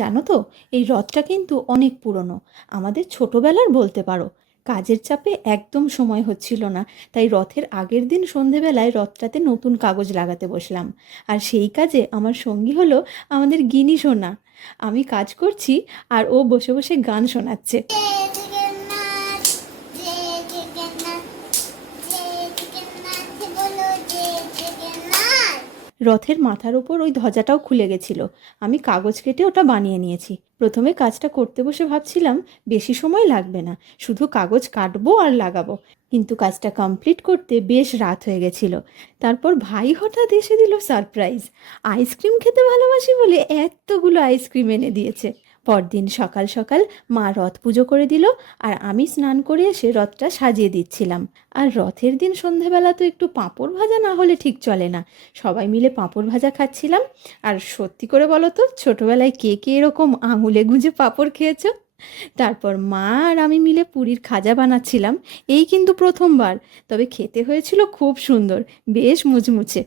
জানো তো, এই রথটা কিন্তু অনেক পুরনো, আমাদের ছোটবেলার বলতে পারো। কাজের চাপে একদম সময় হচ্ছিল না, তাই রথের আগের দিন সন্ধেবেলায় রথটাতে নতুন কাগজ লাগাতে বসলাম। আর সেই কাজে আমার সঙ্গী হলো আমাদের গিনি সোনা। আমি কাজ করছি আর ও বসে বসে গান শোনাচ্ছে। জয় জগন্নাথ, জয় জগন্নাথ, জয় জগন্নাথ বলো, জয় জগন্নাথ। রথের মাথার ওপর ওই ধ্বজাটাও খুলে গেছিল। আমি কাগজ কেটে ওটা বানিয়ে নিয়েছি। প্রথমে কাজটা করতে বসে ভাবছিলাম বেশি সময় লাগবে না, শুধু কাগজ কাটবো আর লাগাবো। কিন্তু কাজটা কমপ্লিট করতে বেশ রাত হয়ে গেছিল। তারপর ভাই হঠাৎ এসে দিল সারপ্রাইজ। আইসক্রিম খেতে ভালোবাসি বলে এতগুলো আইসক্রিম এনে দিয়েছে। পরদিন সকাল সকাল মা রথ পুজো করে দিল, আর আমি স্নান করে এসে রথটা সাজিয়ে দিচ্ছিলাম। আর রথের দিন সন্ধেবেলা তো একটু পাঁপড় ভাজা না হলে ঠিক চলে না। সবাই মিলে পাঁপড় ভাজা খাচ্ছিলাম। আর সত্যি করে বলো তো, ছোটবেলায় কে কে এরকম আঙুলে গুঁজে পাঁপড় খেয়েছো? তারপর মা আর আমি মিলে পুরীর খাজা বানাচ্ছিলাম। এই কিন্তু প্রথমবার, তবে খেতে হয়েছিল খুব সুন্দর, বেশ মুচমুচে।